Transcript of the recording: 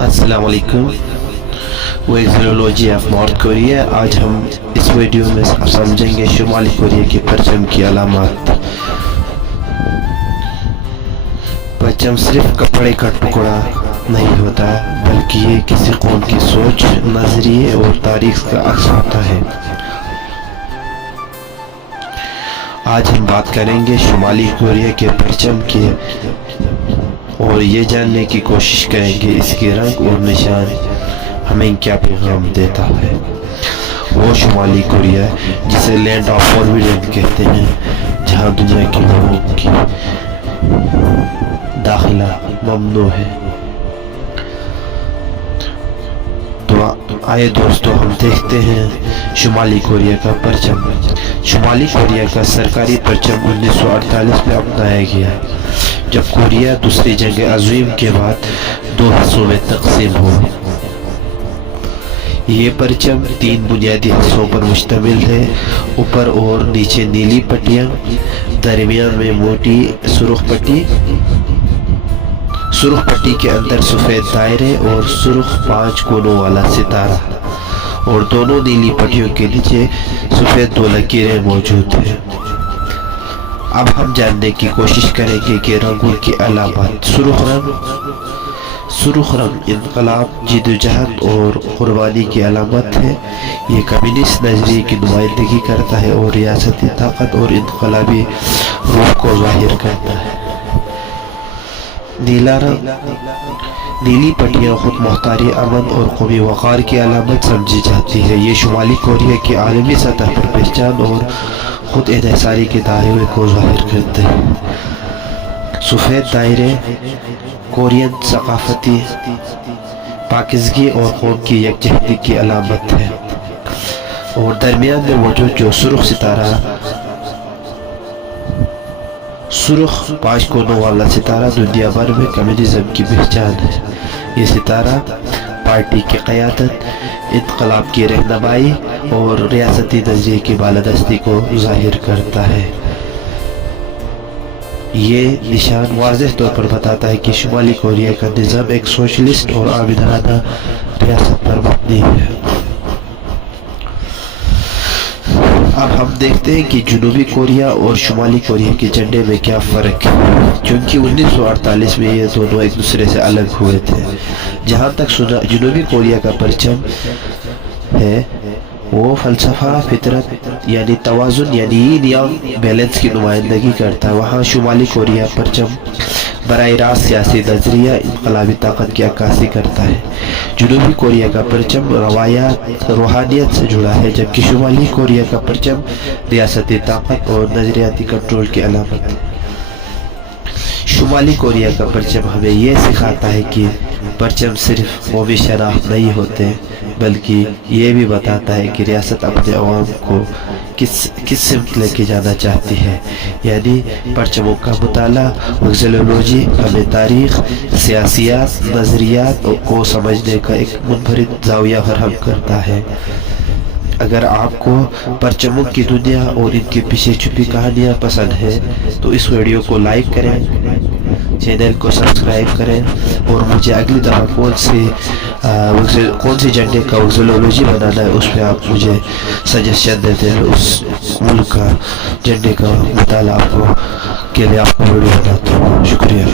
السلام علیکم. ویکسولوجی of north Korea. آج ہم اس ویڈیو میں سمجھیں گے شمالی کوریا کے پرچم کی علامات. پرچم صرف کپڑے کا ٹکڑا نہیں ہوتا بلکہ یہ کسی قوم کی سوچ، نظریے اور تاریخ کا عکس ہوتا ہے. آج ہم بات کریں گے شمالی کوریا کے پرچم کی اور یہ جاننے کی کوشش کریں گے اس کے رنگ اور نشان ہمیں کیا پیغام دیتا ہے. وہ شمالی کوریا جسے لینڈ آف فوربیڈن کہتے ہیں، جہاں دنیا کے لوگوں کی داخلہ ممنوع ہے. تو آئے دوستو، ہم دیکھتے ہیں شمالی کوریا کا پرچم. شمالی کوریا کا سرکاری پرچم 1948 میں اپنایا گیا، جب کوریا دوسری جنگ عظیم کے بعد دو حصوں میں تقسیم ہوا. یہ پرچم 3 بنیادی حصوں پر مشتمل ہے: اوپر اور نیچے نیلی پٹیاں، درمیان میں موٹی سرخ پٹی کے اندر سفید دائرے اور سرخ 5 کونوں والا ستارہ، اور دونوں نیلی پٹیوں کے نیچے سفید 2 لکیریں موجود ہیں. اب ہم جاننے کی کوشش کریں گے کہ رنگوں کی علامات. سرخ رنگ انقلاب، جدوجہد اور قربانی کی علامت ہے. یہ کمیونسٹ نظریے کی نمائندگی کرتا ہے اور ریاستی طاقت اور انقلابی روح کو ظاہر کرتا ہے. نیلا رنگ، نیلی پٹیاں خود مختاری، امن اور قومی وقار کی علامت سمجھی جاتی ہے. یہ شمالی کوریا کی عالمی سطح پر پہچان اور خود انحصاری کے دعوے کو ظاہر کرتے ہیں. سفید دائرے کورین ثقافتی پاکیزگی اور قوم کی یکجہتی کی علامت ہے. اور درمیان میں موجود جو سرخ ستارہ، سرخ 5 کونوں والا ستارہ دنیا بھر میں کمیونزم کی پہچان ہے. یہ ستارہ پارٹی کی قیادت، انقلاب کی رہنمائی اور ریاستی نظریے کی بالادستی کو ظاہر کرتا ہے. یہ نشان واضح طور پر بتاتا ہے کہ شمالی کوریا کا نظام ایک سوشلسٹ اور عابدانہ ریاست پر مبنی ہے. اب ہم دیکھتے ہیں کہ جنوبی کوریا اور شمالی کوریا کے جھنڈے میں کیا فرق ہے، کیونکہ 1948 میں یہ دونوں ایک دوسرے سے الگ ہوئے تھے. جہاں تک جنوبی کوریا کا پرچم ہے، وہ فلسفہ فطرت یعنی توازن یعنی یین یانگ بیلنس کی نمائندگی کرتا ہے. وہاں شمالی کوریا پرچم براہ راست سیاسی نظریہ، انقلابی طاقت کی عکاسی کرتا ہے. جنوبی کوریا کا پرچم روایات، روحانیت سے جڑا ہے، جبکہ شمالی کوریا کا پرچم ریاستی طاقت اور نظریاتی کنٹرول کی علامت ہے. شمالی کوریا کا پرچم ہمیں یہ سکھاتا ہے کہ پرچم صرف قومی شناخت نہیں ہوتے، بلکہ یہ بھی بتاتا ہے کہ ریاست اپنے عوام کو کس سمت لے کے جانا چاہتی ہے. یعنی پرچموں کا مطالعہ ویکسولوجی ہمیں تاریخ، سیاسیات، نظریات کو سمجھنے کا ایک منفرد زاویہ فراہم کرتا ہے. اگر آپ کو پرچموں کی دنیا اور ان کے پیچھے چھپی کہانیاں پسند ہیں تو اس ویڈیو کو لائک کریں، چینل کو سبسکرائب کریں، اور مجھے اگلی دفعہ کون سی جھنڈے کا ویکسولوجی بنانا ہے اس پہ آپ مجھے سجیشن دیتے ہیں. اس ملک کا جھنڈے کا مطالعہ کے لیے آپ کو ویڈیو بناتا ہوں. شکریہ.